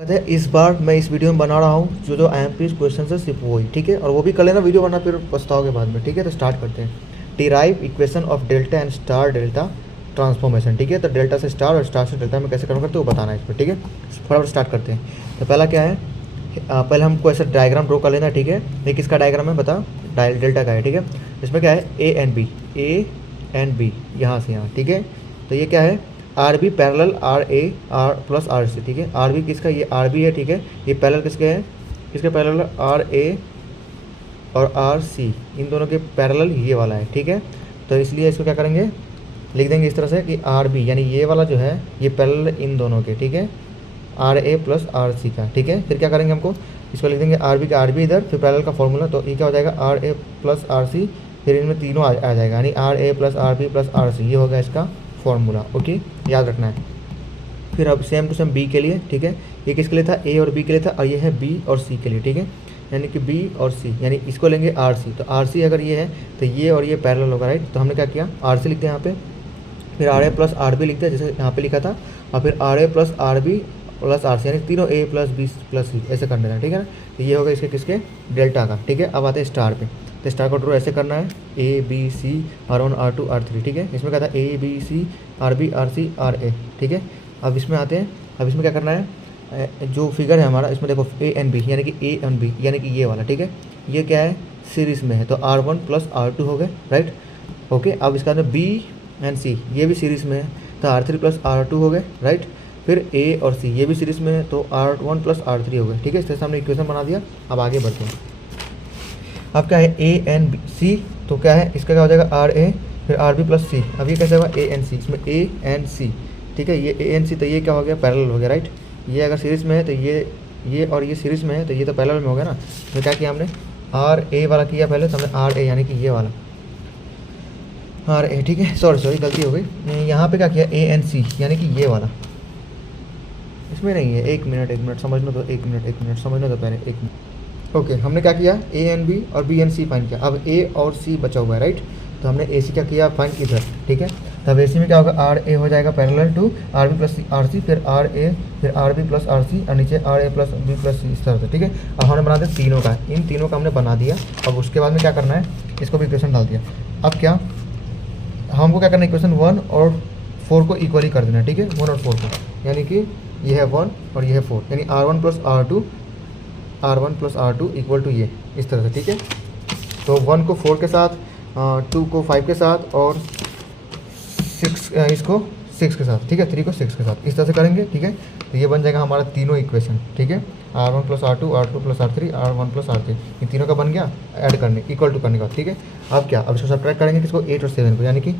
है इस बार मैं इस वीडियो में बना रहा हूँ जो IMP क्वेश्चन है सिर्फ वही, ठीक है। और वो भी कर लेना वीडियो, वरना फिर पछताओगे बाद में, ठीक है। तो स्टार्ट करते हैं। Derive equation of delta and star delta transformation, ठीक है। तो डेल्टा से स्टार और स्टार से डेल्टा में कैसे कन्वर्ट करते हैं वो बताना है इसमें, ठीक है। फटाफट स्टार्ट करते हैं। तो पहला क्या है, पहले हमको ऐसा डायग्राम ड्रॉ कर लेना है, ठीक है। ये किसका डायग्राम है बता, डेल्टा का है, ठीक है। इसमें क्या है ए एंड बी यहाँ से यहाँ, ठीक है। तो ये क्या है R B parallel R A R plus R C, ठीक है। आर बी किसका, ये आर बी है, ठीक है। ये पैरेलल किसके हैं, किसके पैरेलल, आर ए और आर सी, इन दोनों के पैरेलल ये वाला है, ठीक है। तो इसलिए इसको क्या करेंगे, लिख देंगे इस तरह से कि आर बी यानी ये वाला जो है ये पैरेलल इन दोनों के, ठीक है, R A plus R C का, ठीक है। फिर क्या करेंगे, हमको इसको लिख देंगे आर बी का आर बी इधर, फिर पैरेलल का फॉर्मूला। तो ये क्या हो जाएगा R A plus R C, फिर इनमें तीनों आ जाएगा, यानी R A plus R B plus R C, ये होगा इसका फॉर्मूला, ओके, याद रखना है। फिर अब सेम टू सेम बी के लिए, ठीक है। ये किसके लिए था, ए और बी के लिए था, और ये है बी और सी के लिए, ठीक है। यानी कि बी और सी, यानी इसको लेंगे आर सी। तो आर सी अगर ये है तो ये और ये पैरेलल होगा, राइट। तो हमने क्या किया, आर सी लिखते हैं यहाँ पे, फिर R A plus R B लिखते हैं जैसे यहाँ पे लिखा था, और फिर R A plus R B plus R C, यानी तीनों A plus B plus C ऐसे कर देना, ठीक है ना। तो ये होगा इसके किसके, डेल्टा का, ठीक है। अब आते हैं स्टार पे। तो स्टार को ड्रॉ ऐसे करना है, ए बी सी R1 R2 R3, ठीक है। इसमें क्या था A B C R B R C R A, ठीक है। अब इसमें आते हैं, अब इसमें क्या करना है, जो फिगर है हमारा इसमें देखो ए एन बी, यानी कि ए एन बी यानी कि ये वाला, ठीक है। ये क्या है, सीरीज़ में है, तो R1 प्लस R2 हो गए, राइट, ओके। अब इसका अंदर बी एंड सी ये भी सीरीज़ में है, तो R3 प्लस R2 हो गए, राइट। फिर ए और सी ये भी सीरीज़ में है, तो R1 प्लस R3 हो गए, ठीक है। इस तरह से हमने इक्वेशन बना दिया। अब आगे बढ़ते हैं। अब क्या है ए एन बी सी, तो क्या है इसका क्या हो जाएगा आर ए फिर आर बी प्लस सी। अब ये कैसे होगा ए एन सी, इसमें ए एन सी, ठीक है। ये ए एन सी, तो ये क्या हो गया, पैरेलल हो गया, राइट। ये अगर सीरीज़ में है तो ये और ये सीरीज़ में है, तो ये तो पैरेलल में हो गया ना। तो क्या किया हमने, आर ए वाला किया पहले, तो हमने आर ए यानी कि ये वाला आर ए, ठीक है। सॉरी गलती हो गई, यहाँ पे क्या किया ए एन सी यानी कि ये वाला, इसमें नहीं है, एक मिनट समझना, तो एक मिनट समझना, तो पहले एक मिनट, ओके। हमने क्या किया, ए एन बी और बी एन सी फाइंड किया। अब ए और सी बचा हुआ है, राइट। तो हमने ए सी क्या किया, फाइंड इधर, ठीक है। तब ए सी में क्या होगा, आर ए हो जाएगा parallel to R B plus R C, फिर आर ए फिर R B plus R C, और नीचे R A plus B plus C, इस तरह से, ठीक है। अब हमने बना दिया तीनों का, इन तीनों का हमने बना दिया। अब उसके बाद में क्या करना है, इसको भी इक्वेशन डाल दिया। अब क्या हमको क्या करना है, इक्वेशन 1 और 4 को इक्वली कर देना है, ठीक है। 1 और 4 को, यानी कि ये है 1 और ये है 4, यानी R1 plus R2 equal to ये, इस तरह से, ठीक है। तो 1 को 4 के साथ, 2 को 5 के साथ, और 6 इसको 6 के साथ, ठीक है। 3 को 6 के साथ, इस तरह से करेंगे, ठीक है। तो ये बन जाएगा हमारा तीनों इक्वेशन, ठीक है। R1 plus R2 plus R3 R1 plus R3, ये तीनों का बन गया, ऐड करने इक्वल टू करने का, ठीक है। अब क्या, अब इसको सब्ट्रैक्ट करेंगे किसको, 8 और 7 को, यानी कि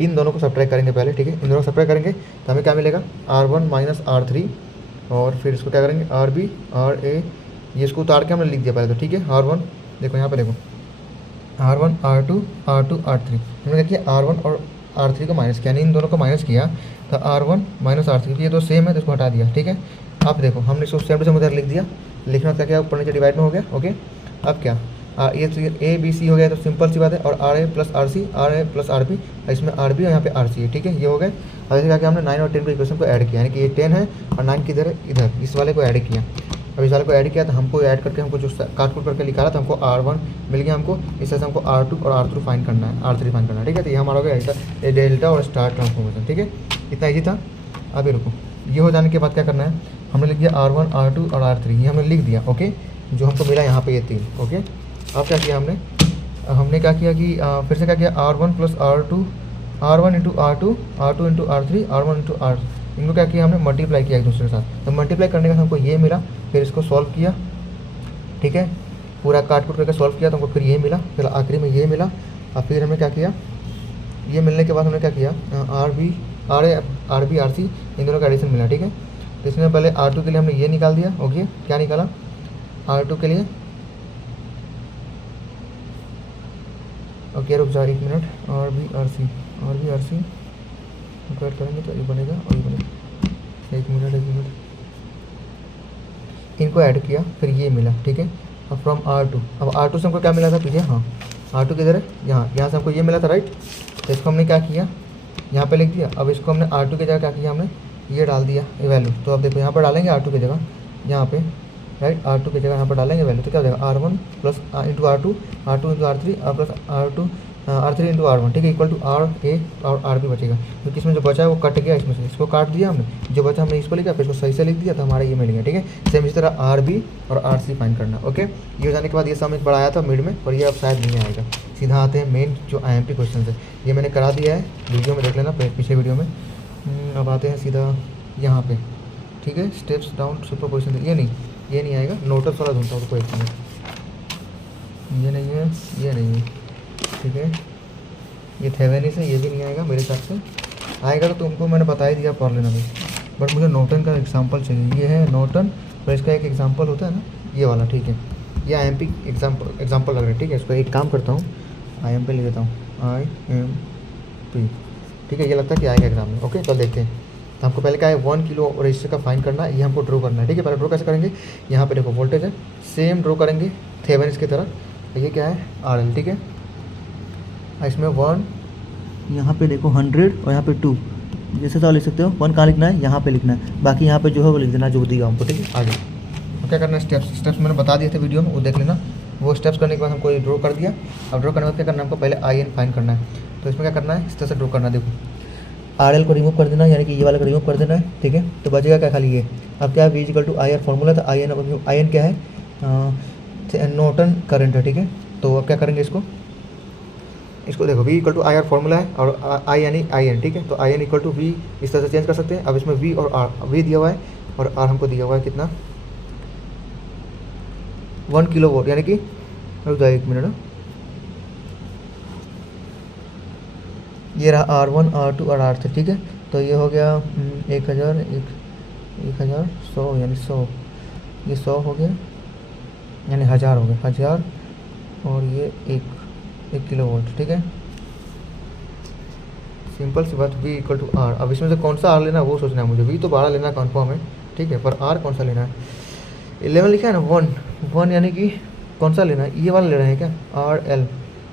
इन दोनों को सब्ट्रैक्ट करेंगे पहले, ठीक है। इन दोनों को सब्ट्रैक्ट करेंगे तो हमें क्या मिलेगा, R1 माइनस R3, और फिर इसको क्या करेंगे आर बी आर ए, ये इसको उतार के हमने लिख दिया पहले, तो ठीक है। R1 देखो यहाँ पे देखो, R1 R2 R3, हमने क्या किया R1 और R3 को माइनस किया, यानी इन दोनों को माइनस किया, तो R1 माइनस R3, ये तो सेम है तो इसको हटा दिया, ठीक है। अब देखो हमने इसको सेम टू सेम उधर लिख दिया, लिखना क्या, ऊपर नीचे डिवाइड में हो गया, ओके। अब क्या, ये तो ए बी सी हो गया, तो सिंपल सी बात है, और R A plus R C, R A plus R B, इसमें आर बी और यहाँ पे आर सी है, ठीक है। ये हो गए। अब जैसे क्या हमने 9 और 10 को इक्वेशन को ऐड किया, यानी कि ये 10 है और 9 किधर है, इधर, इस वाले को ऐड किया। अब इस वाले को ऐड किया तो हमको ऐड करके हमको जो काट कूट करके लिखा रहा था, हमको R1 मिल गया हमको। इस तरह से हमको R2 और R3 फाइंड करना है, R3 फाइंड करना है, ठीक है। तो ये हमारा हो गया डेल्टा और स्टार ट्रांसफॉर्मेशन, ठीक है। इतना ईजी था। अभी रुको, ये हो जाने के बाद क्या करना है, हमने लिख दिया R1 R2 और R3, ये हमने लिख दिया, ओके। जो हमको मिला यहाँ पे ये 3, ओके। अब क्या किया हमने क्या किया कि फिर से क्या किया, R1 plus R1 into R2 into R3 R1 into R, इनको क्या किया हमने, मल्टीप्लाई किया एक दूसरे के साथ। तो मल्टीप्लाई करने का हमको ये मिला, फिर इसको सॉल्व किया, ठीक है। पूरा काट कूट करके सॉल्व किया तो हमको फिर ये मिला, फिर आखिरी में ये मिला। और फिर हमने क्या किया, ये मिलने के बाद हमने क्या किया, आर बी आर सी, इन दोनों का एडिशन मिला, ठीक है। तो इसमें पहले R2 के लिए हमने ये निकाल दिया, ओके। क्या निकाला, R2 के लिए, ओके, रुक जा 1 मिनट, R B R C add करेंगे तो ये बनेगा और ये बनेगा, 1 मिनट, इनको ऐड किया, फिर ये मिला, ठीक है। अब फ्रॉम R2, अब R2 से हमको क्या मिला था तुझे, हाँ R2 किधर है, यहाँ से हमको ये मिला था, राइट। तो इसको हमने क्या किया, यहाँ पे लिख दिया। अब इसको हमने R2 की जगह क्या किया, हमने ये डाल दिया वैल्यू। तो अब देखो यहाँ पर डालेंगे R2 की जगह, यहाँ पे, राइट। R2 की जगह यहाँ पर डालेंगे वैल्यू, तो क्या हो जाएगा R1 plus into R2, R2 into R3 और प्लस R3 इंटू R1, ठीक है, इक्वल टू RA और RB बचेगा, क्योंकि इसमें जो बचा है वो कट गया, इसमें से इसको काट दिया हमने, जो बचा हमने इसको लिखा, फिर इसको सही से लिख दिया, तो हमारा ये मिल गया, ठीक है। सेम इसी तरह RB और RC फाइंड करना, ओके। ये हो जाने के बाद ये सम एक बढ़ाया था मिड में, पर ये अब शायद नहीं आएगा। सीधा आते हैं मेन जो IMP क्वेश्चन है, ये मैंने करा दिया है, वीडियो में देख लेना, पिछले वीडियो में। अब आते हैं सीधा यहाँ पे, ठीक है। स्टेप्स डाउन सुपर पोजिशन, ये नहीं आएगा, नोटस वाला ढूंढता हूँ, एक मिनट, ये नहीं है, ये नहीं है, ठीक है। ये थेवेनिस है, ये भी नहीं आएगा मेरे हिसाब से, आएगा तो तुमको मैंने बता ही दिया, पढ़ लेना भाई। बट मुझे नोटन का एग्जांपल चाहिए, ये है नोटन, पर इसका एक एग्जांपल होता है ना, ये वाला, ठीक है। ये IMP एग्जांपल लग रहा है, ठीक है। इसको एक काम करता हूँ, IMP ले लेता हूँ, IMP, ठीक है। ये लगता है कि आएगा एग्जाम में, ओके। चल देखते हैं। तो हमको पहले क्या है, 1 किलो रेजिस्टर का फाइंड करना है, ये हमको ड्रॉ करना है, ठीक है। पहले ड्रॉ कैसे करेंगे, यहाँ पे देखो वोल्टेज है, सेम ड्रॉ करेंगे थेवेनिस की तरह। ये क्या है, RL, ठीक है। इसमें 1, यहाँ पे देखो 100 और यहाँ पे 2, जैसे तो लिख सकते हो। 1 कहाँ लिखना है, यहाँ पे लिखना है, बाकी यहाँ पे जो है वो लिख देना जो दिया हमको, ठीक है। आगे तो क्या करना है, स्टेप्स मैंने बता दिए थे वीडियो में, वो देख लेना। वो स्टेप्स करने के बाद हमको ये ड्रॉ कर दिया। अब ड्रॉ करने के बाद क्या करना है, हमको पहले IN फाइंड करना है। तो इसमें क्या करना है, इस तरह से ड्रॉ करना है, देखो RL को रिमूव कर देना, यानी कि ये वाला को रिमूव कर देना है, ठीक है। तो बचेगा क्या, खाली ये। अब क्या है, V equal to IR formula था, IN क्या है, नॉर्टन करंट है, ठीक है। तो अब क्या करेंगे, इसको देखो, V equal to IR formula है और I यानी IN, ठीक है। तो IN इक्वल टू V इस तरह से चेंज कर सकते हैं। अब इसमें V और R, V दिया हुआ है और R हमको दिया हुआ है कितना, 1 किलो वोल्ट, यानी कि रुक जाए एक मिनट, ये रहा R1, R2 और R3, ठीक है। तो ये हो गया 1000, 1,000, 100 यानी 100, ये 100 हो गया, यानी 1000 हो गया, 1000 और ये 1 किलो वोल्ट, ठीक है। सिंपल सी बात, V इक्वल टू R। अब इसमें से कौन सा R लेना है वो सोचना है मुझे। V तो 12 लेना कन्फर्म है, ठीक है, पर R कौन सा लेना है। 11 लिखा है ना, 1 यानी कि कौन सा लेना है, ये वाला ले रहे हैं क्या, RL,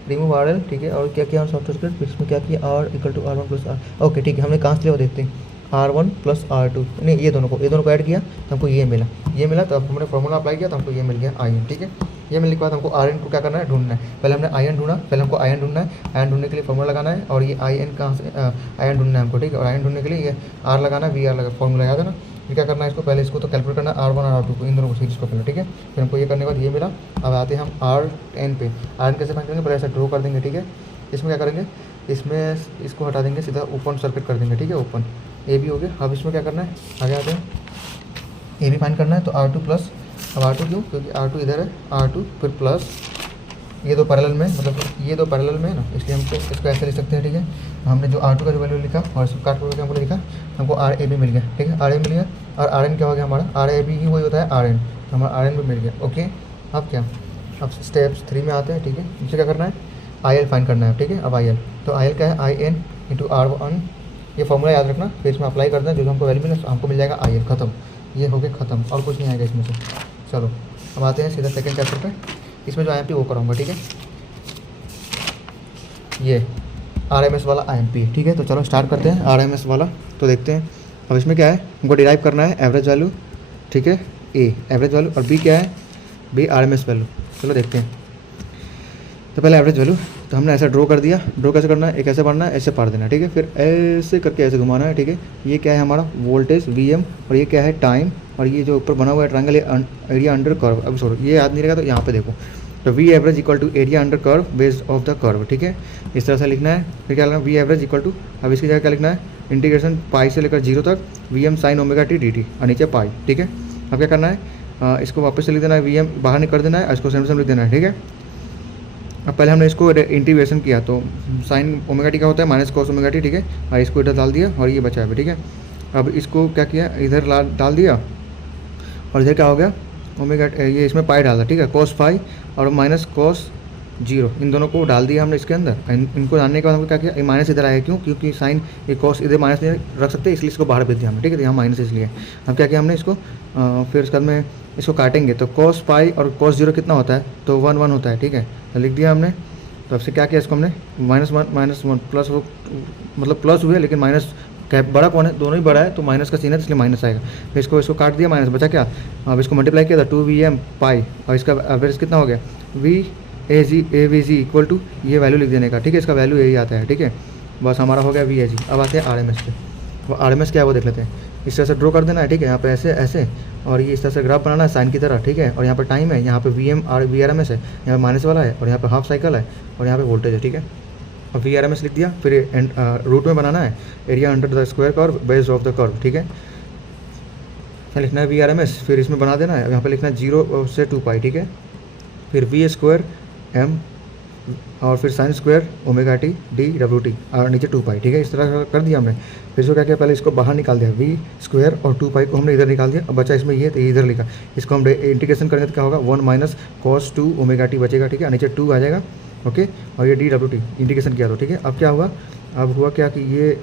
रिमूव RL, ठीक है। और क्या किया सॉफ्टवेयर फिर इसमें क्या किया, R equal to R1 plus R, okay, ठीक है। हमने कहाँ से लिया वो देखते हैं, R1 प्लस R2, नहीं ये दोनों को ऐड किया तो हमको ये मिला, तो अब हमने फॉर्मूला अप्लाई किया तो हमको ये मिल गया IN, ठीक है। ये मिलने के बाद हमको RN को क्या करना है, ढूंढना है। पहले हमने IN ढूंढा, पहले हमको IN ढूंढना है, IN ढूंढने के लिए फॉर्मूला लगाना है, और ये IN कहाँ से, IN ढूंढना है हमको, ठीक है। और IN ढूंढने के लिए ये R लगाना है, VR लगा, फॉर्मूला याद है ना। ये क्या करना है, इसको पहले इसको तो कैलकुलेट करना है, R1 और R2 को, इन दोनों को सीरीज को पहले, ठीक है। फिर हमको ये करने के बाद ये मिला। अब आते हैं हम RN पे, RN कैसे फाइंड करेंगे, पहले ऐसा ड्रॉ कर देंगे, ठीक है। इसमें क्या करेंगे, इसमें इसको हटा देंगे, सीधा ओपन सर्किट कर देंगे, ठीक है। ओपन AB हो गया। अब इसमें क्या करना है, आगे आते हैं, AB फाइंड करना है, तो R2 प्लस, अब R2 क्यों, क्योंकि R2 इधर है, R2 फिर प्लस, ये दो पैरेलल में, मतलब ये दो पैरेलल में है ना, इसलिए हमको इसको ऐसे लिख सकते हैं, ठीक है। हमने जो R2 का जो वैल्यू लिखा और इसको काट करके हमको लिखा, हमको RAB मिल गया, ठीक है। RA मिल गया, और RN क्या हो गया हमारा, RAB ही वही होता है RN, हमारा RN भी मिल गया, ओके। अब क्या, अब स्टेप्स 3 में आते हैं, ठीक है। मुझे क्या करना है, IL फाइंड करना है, ठीक है। अब IL, तो IL क्या है, IN इंटू R1, ये फॉर्मूला याद रखना, फिर इसमें अप्लाई कर दें, जो हमको वैल्यू मिले हमको मिल जाएगा IL, खत्म, ये हो गया खत्म, और कुछ नहीं आएगा इसमें से। चलो अब आते हैं सीधा सेकंड चैप्टर पे, इसमें जो IMP वो कराऊंगा, ठीक है। ये RMS वाला IMP, ठीक है। तो चलो स्टार्ट करते हैं RMS वाला, तो देखते हैं। अब इसमें क्या है, हमको डिराइव करना है एवरेज वैल्यू, ठीक है, A एवरेज वैल्यू, और B क्या है, B RMS वैल्यू। चलो देखते हैं। तो पहले एवरेज वैल्यू, तो हमने ऐसा ड्रॉ कर दिया। ड्रॉ कैसे करना है, एक ऐसे पढ़ना है, ऐसे पार देना है, ठीक है। फिर ऐसे करके ऐसे घुमाना है, ठीक है। ये क्या है हमारा वोल्टेज VM, और ये क्या है टाइम, और ये जो ऊपर बना हुआ है ट्रायंगल, ये एरिया अंडर कर्व। अब सॉरी ये याद नहीं रहेगा तो यहाँ पे देखो, तो V average equal to area under curve based of the curve, ठीक है। इस तरह से लिखना है। फिर क्या लिखना है, V एवरेज इक्वल टू, अब इसकी जगह क्या लिखना है, इंटीग्रेशन पाई से लेकर 0 तक VM sin omega t dt, और नीचे पाई, ठीक है। अब क्या करना है, इसको वापस से लिख देना है, VM बाहर निकल देना है, इसको सेम लिख देना है, ठीक है। अब पहले हमने इसको इंटीग्रेशन किया, तो साइन ओमेगा टी का होता है माइनस कॉस ओमेगा टी, ठीक है। और इसको इधर डाल दिया और ये बचा है, ठीक है। अब इसको क्या किया, इधर डाल दिया, और इधर क्या हो गया, ओमेगा, ये इसमें पाई डाला, ठीक है, कॉस फाई और माइनस कॉस 0, इन दोनों को डाल दिया हमने इसके अंदर। इनको डालने के बाद हमको क्या किया, माइनस इधर आया, क्यों, क्योंकि साइन ये कॉस इधर माइनस नहीं रख सकते, इसलिए इसको बाहर भेज दिया हमने, ठीक है। यहाँ माइनस इसलिए। अब क्या किया हमने इसको, फिर उसके बाद में इसको काटेंगे, तो कॉस पाई और कॉस 0 कितना होता है, तो 1 1 होता है, ठीक है। तो लिख दिया हमने। तो अब से क्या किया, इसको हमने -1 -1 प्लस, वो मतलब प्लस हुए लेकिन माइनस कैप बड़ा कौन है, दोनों ही बड़ा है, तो माइनस का सीन है तो इसलिए माइनस आएगा। फिर इसको काट दिया, माइनस बचा क्या, अब इसको मल्टीप्लाई किया था 2Vm पाई, और इसका एवरेज कितना हो गया VAG इक्वल टू ये वैल्यू लिख देने का, ठीक है, इसका वैल्यू यही आता है, ठीक है, बस हमारा हो गया VAG। अब आते हैं RMS पे, वो RMS क्या है वो देख लेते हैं। इस तरह से ड्रॉ कर देना है, ठीक है, यहाँ पे ऐसे ऐसे, और ये इस तरह से ग्राफ बनाना है साइन की तरह, ठीक है, और यहाँ पे टाइम है, यहाँ पे VRMS है, यहाँ पे माइनस वाला है, और यहाँ पे हाफ साइकिल है, और यहाँ पे वोल्टेज है, ठीक है। अब VRMS लिख दिया, फिर रूट में बनाना है area under the square curve base of the curve, ठीक है, फिर लिखना है VRMS, फिर इसमें बना देना है, यहाँ पे लिखना है 0 से 2 पाई, ठीक है, फिर V² M और फिर sine square omega T DWT और नीचे 2 पाई, ठीक है, इस तरह कर दिया हमने। फिर इसको क्या किया, पहले इसको बाहर निकाल दिया, V² और 2 पाई को हमने इधर निकाल दिया, अब बचा इसमें ये, तो इधर लिखा, इसको हम इंटीग्रेशन करेंगे तो क्या होगा 1 माइनस cos 2 ओमेगा टी बचेगा, ठीक है, नीचे 2 आ जाएगा, ओके, और ये DWT इंटीग्रेशन किया तो, ठीक है। अब क्या हुआ, अब हुआ क्या कि ये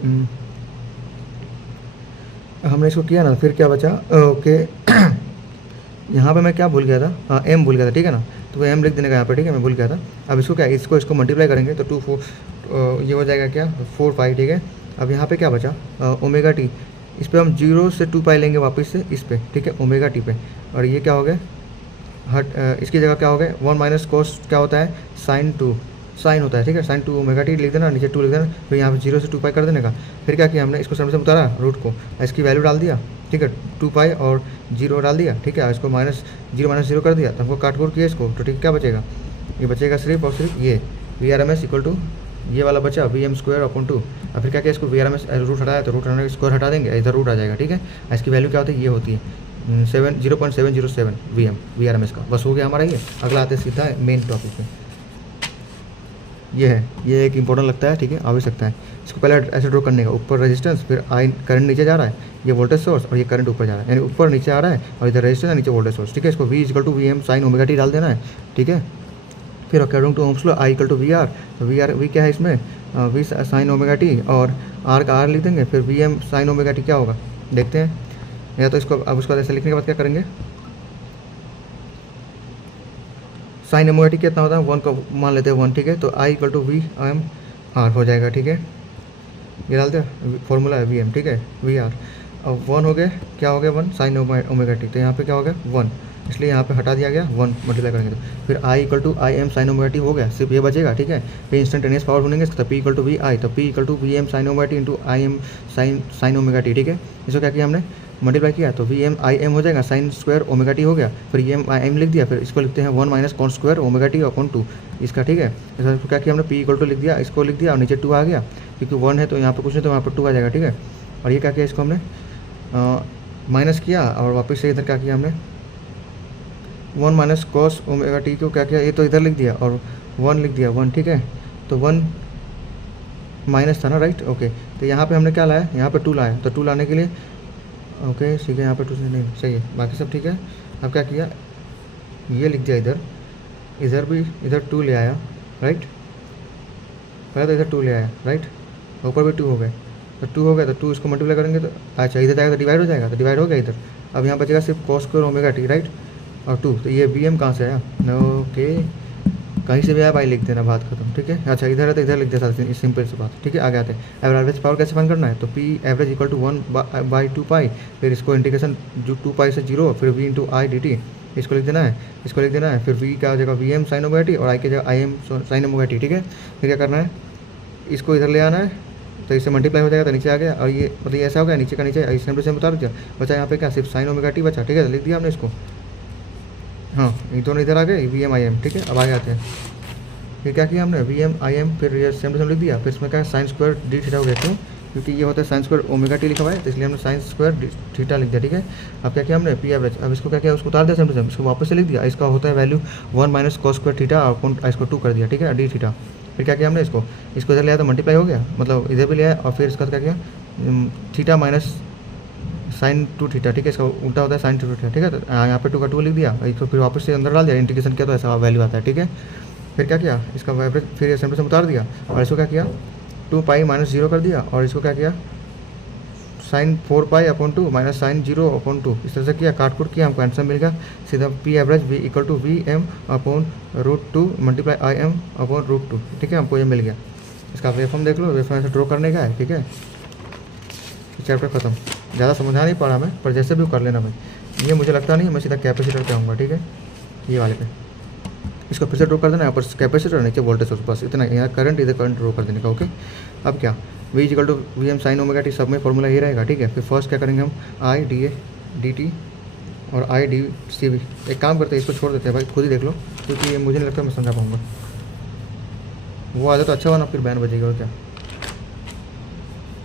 हमने इसको किया ना, फिर क्या बचा, ओके यहाँ पे मैं क्या भूल गया था, हाँ M भूल गया था, ठीक है ना, तो वो M लिख देने का यहाँ पे, ठीक है, मैं भूल गया था। अब इसको क्या, इसको मल्टीप्लाई करेंगे तो 2 4 ये हो जाएगा क्या 4 5, ठीक है। अब यहाँ पे क्या बचा ओमेगा टी, इस पर हम 0 से 2 पाई लेंगे वापस से इस पे, ठीक है, ओमेगा टी पे, और ये क्या हो गया इसकी जगह क्या हो गया 1 माइनस कोस क्या होता है साइन 2 साइन होता है, ठीक है, साइन 2 ओमेगा टी लिख देना, नीचे 2 लिख देना, फिर यहाँ पे 0 से 2 पाई कर देने का। फिर क्या किया हमने, इसको सामने से उतारा रूट को, इसकी वैल्यू डाल दिया, ठीक है, 2 पाई और 0 डाल दिया, ठीक है, इसको -0 कर दिया, तो हमको काट कोट किया इसको, तो ठीक क्या बचेगा, ये बचेगा सिर्फ और सिर्फ ये VRMS इक्वल टू ये वाला बचा Vm²/2। अब फिर क्या किया, इसको VRMS रूट हटाया तो रूट हटाने स्क्वायर हटा देंगे, इधर रूट आ जाएगा, ठीक है। इसकी वैल्यू क्या होती है, ये होती है 0.707 VRMS का, बस हो गया हमारा ये। अगला आते सीधा मेन टॉपिक पे, ये है, ये एक इंपॉर्टेंट लगता है, ठीक है, आ भी सकता है। इसको पहले ऐसे ड्रॉ करने का, ऊपर रेजिस्टेंस, फिर करंट नीचे जा रहा है, ये वोल्टेज सोर्स, और ये करंट ऊपर जा रहा है, यानी ऊपर नीचे आ रहा है, और इधर रेजिस्टेंस नीचे वोल्टेज सोर्स, ठीक है। इसको V = Vm sin omega T डाल देना है, ठीक है। फिर according to Ohm's law I = VR, तो V क्या है इसमें V sin ओमेगा टी, और R का R लिख देंगे, फिर Vm sin ओमेगा टी क्या होगा देखते हैं, या तो इसको अब उसको ऐसे लिखने के बाद क्या करेंगे, साइन ओमेगा टी कितना होता है 1 को मान लेते हैं 1, ठीक है, तो I = Vm R हो जाएगा, ठीक है, ये डालते हैं फॉर्मूला है Vm, ठीक है, VR। अब 1 हो गया, क्या हो गया 1 साइन ओमेगा टी, तो यहाँ पे क्या हो गया 1, इसलिए यहाँ पे हटा दिया गया 1 मल्टीप्लाई करेंगे तो फिर I = Im sin omega T हो गया, सिर्फ ये बचेगा, ठीक है। फिर इंस्टेंटेनियस पावर ढूंढेंगे तो P = VI, तो P = Vm sin omega T into Im sin omega T, ठीक है। इसको क्या किया हमने मल्टीप्लाई किया तो Vm Im हो जाएगा साइन स्क्वायर ओमेगा टी हो गया, फिर Im लिख दिया, फिर इसको लिखते हैं 1 minus cos square omega T upon 2 इसका, ठीक है। इसको क्या किया हमने P = लिख दिया, इसको लिख दिया, और नीचे 2 आ गया, क्योंकि 1 है तो यहाँ पर कुछ नहीं, तो यहाँ पर 2 आ जाएगा, ठीक है। और ये क्या किया, इसको हमने माइनस किया, और वापस से इधर क्या किया हमने 1 माइनस कॉस ओमेगा टी को क्या किया, ये तो इधर लिख दिया, और 1 लिख दिया 1, ठीक है, तो 1 माइनस था ना, राइट, ओके। तो यहाँ पे हमने क्या लाया, यहाँ पे 2 लाया, तो 2 लाने के लिए ओके ठीक है, यहाँ पे 2 नहीं सही है, बाकी सब ठीक है। अब क्या किया, ये लिख दिया इधर भी, इधर 2 ले आया, राइट, पहले तो इधर 2 ले आया, राइट, ऊपर भी 2 हो गए, तो 2 हो गया, तो 2 इसको मल्टीप्लाई करेंगे तो अच्छा इधर जाएगा तो डिवाइड हो जाएगा, तो डिवाइड हो गया इधर। अब यहाँ बचेगा सिर्फ cos square omega T, right, और 2, तो ये Vm कहाँ से आया, ओके, कहीं से भी आया भाई लिख देना, बात खत्म, ठीक है। अच्छा इधर है तो इधर लिख देता, सिंपल सी बात, ठीक है। आगे आते हैं एवरेज पावर कैसे फाइंड करना है, तो P एवरेज = 1/2 पाई, फिर इसको इंटीग्रेशन जो 2 पाई से 0, फिर V × I dt, इसको लिख देना है, इसको लिख देना है, फिर V क्या हो जाएगा Vm sin ओमेगा टी, और I की जगह Im sin ओमेगा टी, ठीक है। फिर क्या करना है, इसको इधर ले आना है, तो इससे मल्टीप्लाई हो जाएगा, तो नीचे आ गया, और ये मतलब ऐसा हो गया, नीचे का नीचे सेम टू सेम उतार दिया, बचा यहाँ पे क्या सिर्फ sin ओमेगा टी बचा, ठीक है, लिख दिया हमने इसको, हाँ ये दोनों इधर आ गए Vm Im, ठीक है। अब आगे आते हैं, फिर क्या किया हमने Vm Im, फिर ये सेम टू सेम लिख दिया, फिर इसमें क्या साइन स्क्वायर डी थीटा हो गया, क्यों, क्योंकि ये होता है साइन स्क्वायर ओमेगा टी लिखा हुआ है, तो इसलिए हमने साइन स्क्वायर थीटा लिख दिया, ठीक है। अब क्या किया हमने P एवरेज, अब इसको क्या किया, उसको उतार दिया सेम टू सेम, इसको वापस से लिख दिया, इसका होता है value 1 minus cos square theta, और इसको 2 कर दिया, ठीक है, डी थीटा। फिर क्या किया हमने, इसको इधर लिया तो मल्टीप्लाई हो गया, मतलब इधर भी लिया, और फिर इसका क्या किया थीटा माइनस साइन 2 थीटा, ठीक है, इसका उल्टा होता है साइन 2 थीटा, ठीक है। तो यहाँ पे 2 का 2 लिख दिया, इसको फिर वापस से अंदर डाल दिया, इंटीग्रेशन किया तो ऐसा वैल्यू आता है, ठीक है। फिर क्या किया, इसका एवरेज फिर सेम टू सेम उतार दिया, और इसको क्या किया 2 पाई माइनस 0 कर दिया, और इसको क्या किया sine 4 pi upon 2 minus sine 0 upon 2, इस तरह से किया, काट कुट किया, हमको आंसर मिल गया सीधा P average V = Vm upon √2 multiply Im upon √2, ठीक है, हमको ये मिल गया। इसका वेवफॉर्म देख लो, वेवफॉर्म ऐसे ड्रॉ करने का है, ठीक है। चैप्टर खत्म। ज़्यादा समझा नहीं पा रहा मैं, पर जैसे भी वो कर लेना भाई। ये मुझे लगता नहीं, मैं सीधा कैपेसिटर पे आऊँगा, ठीक है, ये वाले पे। इसको फिर से ड्रॉ कर देना, यहाँ पर कैपेसिटर नीचे वोल्टेज सोर्स, बस इतना। यहाँ करंट, इधर करंट ड्रॉ कर देने का। ओके, अब क्या, V equal to V M sine omega T, सब में फॉर्मूला ये रहेगा, ठीक है। फिर फर्स्ट क्या करेंगे हम, I D A D T और आई डी सी वी। एक काम करते हैं, इसको छोड़ देते हैं भाई, खुद ही देख लो, क्योंकि ये मुझे नहीं लगता मैं समझा पाऊँगा। वो आ जाए तो अच्छा बना, फिर बैन बजेगा और क्या,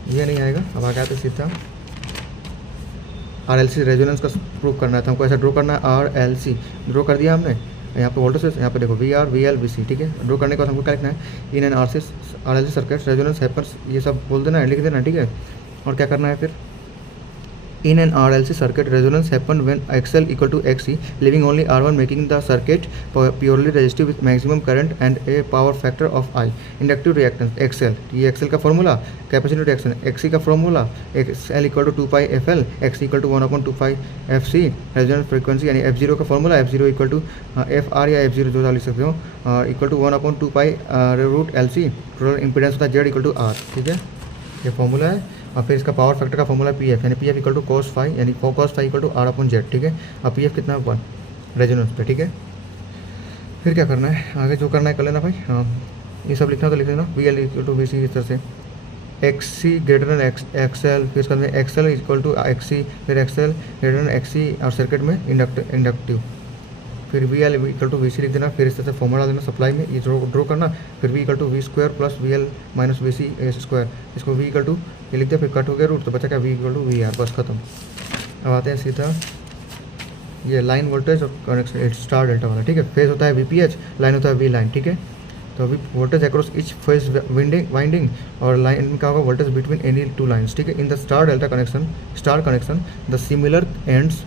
ये नहीं आएगा। अब आ गया तो सीधा RLC रेजोनेंस का प्रूव करना था हमको, ऐसा ड्रॉ करना है। RLC ड्रॉ कर दिया हमने, यहाँ पे वोल्टेज, यहाँ पे देखो VR VL VC, ठीक है। ड्रॉ करने के बाद हमको क्या लिखना है, in an RLC circuit resonance happens, ये सब बोल देना है, लिख देना, ठीक है। और क्या करना है फिर, in an RLC circuit resonance happen when XL equal to XC, leaving only R1, making the circuit purely resistive with maximum current and a power factor of I. Inductive reactance XL, ये XL का formula, capacitive reaction XC का formula, XL equal to 2 pi FL, XC equal to 1/2 pi FC, resonance frequency यानी F0 का formula, F0 equal to FR या F0 जो लिख सकते हो, equal to 1/2 pi root LC, total impedance होता है Z इक्वल टू R, ठीक है, ये फॉर्मूला है। और फिर इसका पावर फैक्टर का फॉर्मूला PF, यानी PF equal to cos phi, यानी cos phi equal to R/Z, ठीक है। अब PF कितना है 1 रेजोनेंस पे, ठीक है। फिर क्या करना है, आगे जो करना है कर लेना भाई। हाँ, ये सब लिखना तो लिख लेना, VL इक्वल टू VC, इस तरह से XC ग्रेटर देन XL, फिर इसके बाद में XL इक्वल टू XC, फिर XL ग्रेटर देन XC और सर्किट में इंडक्टिव, फिर VL इक्वल टू VC लिख देना। फिर इस तरह से फॉर्मूला देना सप्लाई में, ये ड्रॉ करना। फिर V equal to V square plus VL minus VC square, इसको V इक्वल टू ये लिख दिया, फिर कट हो गया रूट, तो बचा क्या V इक्वल टू VR, बस खत्म। अब आते हैं सीधा ये लाइन वोल्टेज और कनेक्शन स्टार डेल्टा वाला, ठीक है। फेज होता है VPH, लाइन होता है V लाइन, ठीक है। तो अभी voltage across etch phase winding और लाइन का होगा voltage between any two lines, ठीक है। In the star delta connection the similar ends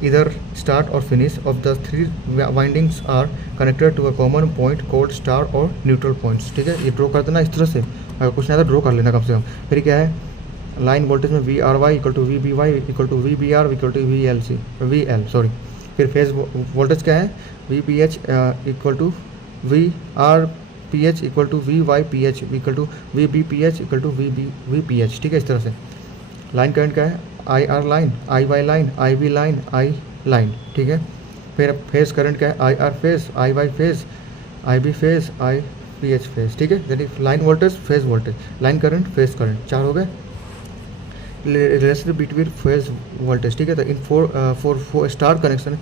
either start or finish of the 3 windings are connected to a common point called star or neutral points, ठीक है। ये draw कर देना इस तरह से, अगर कुछ नहीं आता ड्रॉ कर लेना कम से कम। फिर क्या है, लाइन वोल्टेज में VRY equal to VBY equal to VBR equal to VL sorry. फिर फेज वोल्टेज क्या है, VPH equal to VRPH equal to VYPH equal to VBPH equal to VPH, ठीक है, इस तरह से। लाइन करंट क्या है, IR line, IY line, IB line, I line, ठीक है। फिर फेज करंट क्या है, IR phase, IY phase, IB phase, IPH phase, ठीक है। यानी line voltage, phase voltage, line current, phase current, 4 हो गए। रिलेशन बिटवीन फेज वोल्टेज, ठीक है। तो in four star connection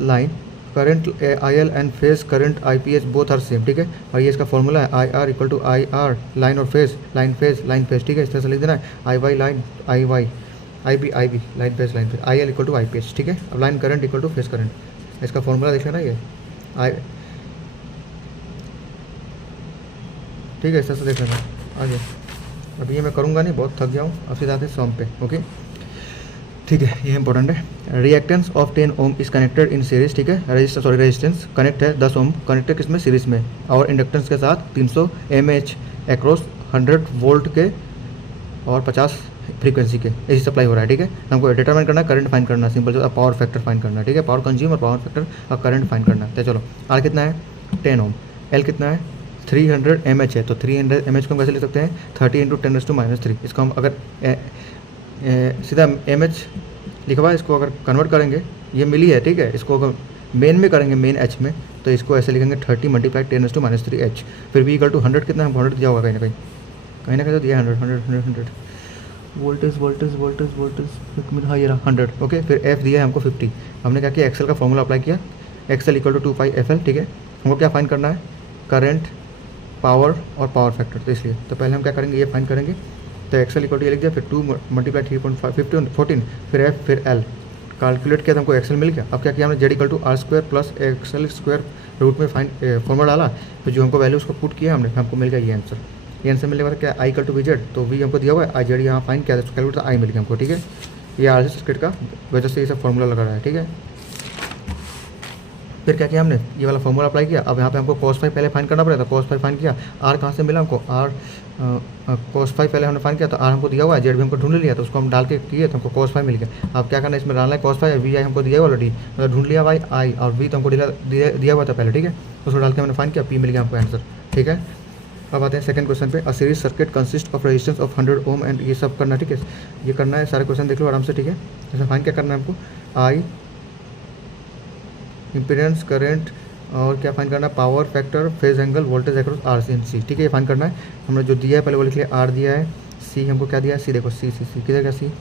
line current IL and phase current IPH both are same, ठीक है। और ये इसका फॉर्मूला है IR equal to IR line और फेज, लाइन फेज, ठीक है। इस तरह से लिख देना है IY line, IY IB line phase, IL equal to IPH, ठीक है। अब line current equal to phase current, इसका फॉर्मूला देख लेना ये ठीक है, इस तरह से देख लेना आगे। अभी ये मैं करूँगा नहीं, बहुत थक गया हूँ। अब सीधा आते हैं सॉम पे, ओके, ठीक है, ये इंपॉर्टेंट है। Reactance of 10 ohm is connected in series, ठीक है। रेजिस्टेंस कनेक्ट है 10 ओम, कनेक्टेड किसमें, सीरीज में, और इंडक्टेंस के साथ 300 mAh अक्रॉस 100 वोल्ट के और 50 फ्रीक्वेंसी के एसी सप्लाई हो रहा है, ठीक है। हमको डिटरमाइन करना है, करंट फाइंड करना है, सिंपल जो पावर फैक्टर फाइंड करना है, ठीक है। पावर कंज्यूम और पावर फैक्टर और करंट फाइंड करना है। तो चलो, आर कितना है 10 ओम, एल कितना है 300 mAh है, तो 300 mAh को हम कैसे लिख सकते हैं 30 × 10⁻³ इसको हम अगर सीधा mAh लिखवा, इसको अगर कन्वर्ट करेंगे, ये मिली है, ठीक है। इसको अगर मेन में करेंगे, मेन H में, तो इसको ऐसे लिखेंगे 30 × 10⁻³ H। फिर V इक्वल टू 100 कितना, हमको 100 दिया होगा कहीं ना कहीं तो दिया 100 वोल्टेज एक मिनट, हाँ ये रहा 100, ओके। फिर F दिया है हमको 50। हमने क्या किया, एक्सेल का फॉर्मूला अप्लाई किया, XL equal to 2 pi FL, ठीक है। हमको क्या फाइंड करना है, करंट, पावर और पावर फैक्टर, तो इसलिए तो पहले हम क्या करेंगे, ये फाइंड करेंगे। तो एक्सेल इक्वल टू ये लिख दिया, फिर 2 × 3.5 14, फिर F, फिर L कैलकुलेट किया तो हमको एक्सेल मिल गया। अब क्या किया हमने, Z equal to R² plus XL square root में फाइंड फॉर्मूला डाला, फिर जो हमको वैल्यू उसको पुट किया हमने, हमको मिल गया ये आंसर। ये आंसर मिलने के बाद क्या, I इक्वल टू VZ, तो V हमको दिया हुआ है, IZ यहाँ फाइंड किया, तो कैलकुलेट I मिल गया हमको, ठीक है। ये RLC सर्किट का वजह से ये सब फॉर्मूला लगा रहा है, ठीक है। फिर क्या किया हमने, ये वाला फॉर्मूला अप्लाई किया। अब यहाँ पे हमको cos 5 पहले फाइंड करना पड़ेगा, तो cos 5 फाइंड किया। R कहाँ से मिला हमको, cos 5 पहले हमने फाइंड किया, तो R हमको दिया हुआ है, Z भी हमको ढूंढ लिया, तो उसको हम डाल के किए तो हमको cos 5 मिल गया। अब क्या करना है, इसमें डालना है cos 5, VI हमको दिया हुआ ऑलरेडी, मतलब ढूंढ लिया भाई I, और V तो हमको दिया हुआ था पहले, ठीक है। उसको डाल के हमने फाइंड किया, P मिल गया हमको आंसर, ठीक है। अब आते हैं सेकंड क्वेश्चन पे। A series circuit consist of resistance of 100 ohm and ये सब करना है, ठीक है। ये करना है, सारे क्वेश्चन देख लो आराम से, ठीक है। इसमें फाइन क्या करना है हमको, आई इम्पीडेंस, करंट और क्या फाइन करना है, power factor, phase angle, voltage across R C and C, ठीक है। ये फाइन करना है। हमने जो दिया है पहले वो लिख लिया, आर दिया है, सी हमको क्या दिया है, सी देखो, सी सी सी किधर का सी,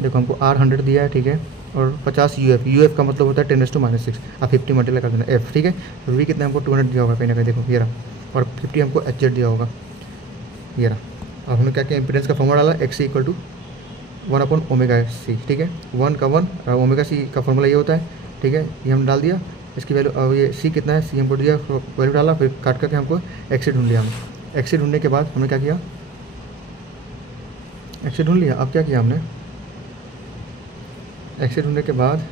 देखो हमको आर 100 दिया है, ठीक है। और 50 यूएफ, यूएफ का मतलब होता है 10⁻⁻⁶, आप 50 मल्टीप्लाई कर देना एफ, ठीक है। तो वी कितना हमको 200 दिया होगा कहीं ना कहीं, देखो ये रहा, और 50 हमको एच जेड दिया होगा, ये रहा। अब हमने क्या किया, इम्पीडेंस का फॉर्मूला डाला, एक्स इक्वल टू 1/ω/c, ठीक है। 1 का 1 ω/c का फॉर्मूला ये होता है, ठीक है। ये हम डाल दिया, इसकी वैल्यू, अब ये सी कितना है, सी हमको दिया, वैल्यू डाला, फिर काट करके हमको एक्स ढूंढ लिया। हम एक्स ढूंढने के बाद हमने क्या किया, एक्स ढूंढ लिया। अब क्या किया हमने, एक्स ढूंढने के बाद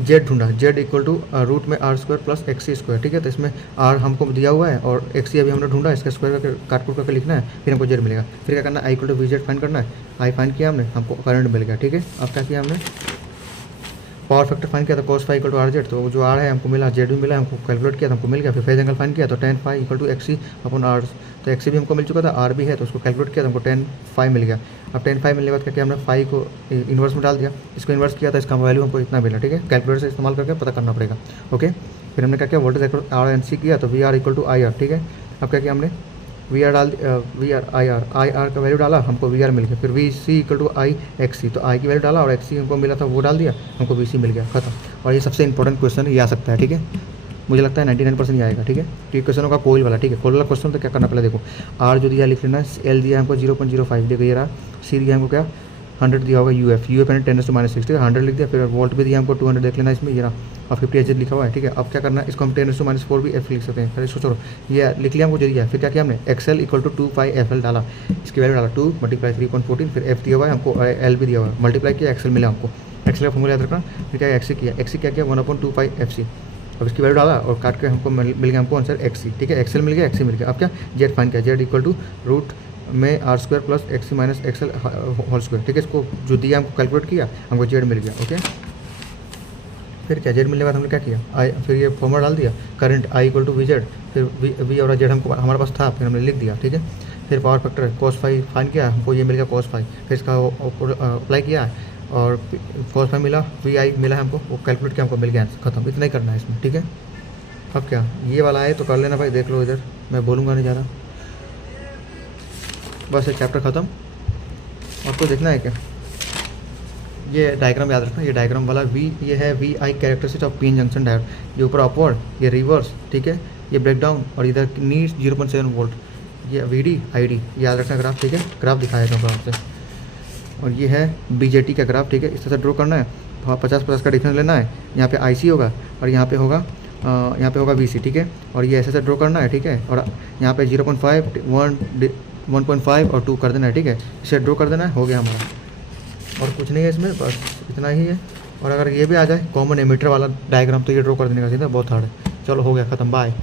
जेड ढूंढा, जेड इक्वल टू रूट में R square plus X C square, ठीक है। तो इसमें आर हमको दिया हुआ है और एक्स सी अभी हमने ढूंढा, इसका स्क्वायर करके काट करके लिखना है, फिर हमको जेड मिलेगा। फिर क्या करना है, I equal to V Z find करना है, आई फाइन किया हमने, हमको करंट मिल गया, ठीक है। अब क्या किया हमने, पावर फैक्टर फाइन किया था, cos phi equal to R Z, तो जो आर है हमको मिला, जेड भी मिला, हमको कैलकुलेट किया तो हमको मिल गया। फिर फेज एंगल फाइन किया तो tan phi equal to X C upon R, तो एक्स सी भी हमको मिल चुका था, आर भी है, तो उसको कैलकुलेट किया तो हमको tan फाई मिल गया। अब tan फाई मिलने के बाद क्या किया हमने, फाई को इन्वर्स में डाल दिया, इसको इन्वर्स किया था, इसका वैल्यू हमको इतना मिला, ठीक है। कैलकुलेटर से इस्तेमाल करके पता करना पड़ेगा, ओके। फिर हमने क्या किया, voltage across R and C किया, तो V R equal to I R, ठीक है। अब क्या किया हमने, वी आर डाल, वी आर आई आर का वैल्यू डाला, हमको वी आर मिल गया। फिर V C equal to I X C, तो आई की वैल्यू डाला और एक्स सी हमको मिला था, वो डाल दिया, हमको वी सी मिल गया, खत्म। और ये सबसे इंपॉर्टेंट क्वेश्चन है, ये आ सकता है, ठीक है। मुझे लगता है 99% ये आएगा, ठीक है। तो ये क्वेश्चन होगा कोयल वाला, ठीक है। कोयल वाला क्वेश्चन तो क्या करना, पहले देखो, आर जो दिया लिख लेना, एल दिया हमको 0.05, देखो ये रहा, सी दिया हमको क्या 100 दिया होगा, यूएफ यानी 10⁻⁶, ठीक है। 100 लिख दिया, फिर वोल्ट भी दिया हमको 200 देख लेना इसमें, ये रहा, और 50 एच लिखा हुआ है, ठीक है। अब क्या करना है, इसको हम 10⁻⁴ भी एफ लिख सकते हैं, फिर इसको छोड़ो, ये लिख लिया हमको, जो दिया। फिर क्या किया हमने, XL equal to 2 pi F L डाला, इसकी वैल्यू डाला 2 × 3.14, फिर एफ दिया हुआ है हमको, एल भी दिया हुआ है, मल्टीप्लाई किया, एक्सएल मिला हमको, एक्सएल का फॉर्मूला याद रखना। फिर क्या एक्सी किया, एक्सी क्या किया 1/2 पाई एफ सी, अब इसकी वैल्यू डाला और काट के हमको मिल गया हमको आंसर एक्स सी, ठीक है। एक्सएल मिल गया, एक्सी मिल गया। अब क्या, जेड फाइन किया, जेड इक्वल टू रूट में R square plus X C minus XL whole square, ठीक है। इसको जो दिया हमको कैलकुलेट किया, हमको जेड मिल गया, ओके। फिर क्या, जेड मिलने के बाद हमने क्या किया, आई, फिर ये फॉर्मूला डाल दिया, current I equal to V Z, फिर वी और जेड हमको हमारे पास था, फिर हमने लिख दिया, ठीक है। फिर power factor cos phi fine किया, हमको ये मिल गया cos फाई, फिर इसका अप्लाई किया और cos फाई मिला, वी आई मिला हमको, वो कैलकुलेट किया, हमको मिल गया, खत्म। इतना ही करना है इसमें, ठीक है। अब क्या, ये वाला है तो कर लेना भाई, देख लो इधर, मैं बोलूँगा नहीं ज़्यादा, बस ये चैप्टर ख़त्म। आपको देखना है क्या, ये डायग्राम याद रखना, ये डायग्राम वाला वी, ये है V I characteristic of PN junction diode, ये ऊपर अपवर्ड, ये रिवर्स, ठीक है, ये ब्रेक डाउन, और इधर नीड 0.7 वोल्ट, ये वी डी आई डी याद रखना ग्राफ, ठीक है। ग्राफ दिखाया था ग्राफ से, और ये है बीजेटी का ग्राफ, ठीक है। इस तरह से ड्रॉ करना है, 50-50 का डिफरेंस लेना है, यहाँ पे आईसी होगा और यहाँ पे होगा वीसी, ठीक है। और ये ऐसे ड्रॉ करना है, ठीक है। और यहाँ पे 0.5 1.5 और 2 कर देना है, ठीक है। इसे ड्रॉ कर देना है, हो गया हमारा, और कुछ नहीं है इसमें, बस इतना ही है। और अगर ये भी आ जाए कॉमन एमिटर वाला डायग्राम, तो ये ड्रॉ कर देने का सीधा, बहुत हार्ड है। चलो हो गया, ख़त्म, बाय।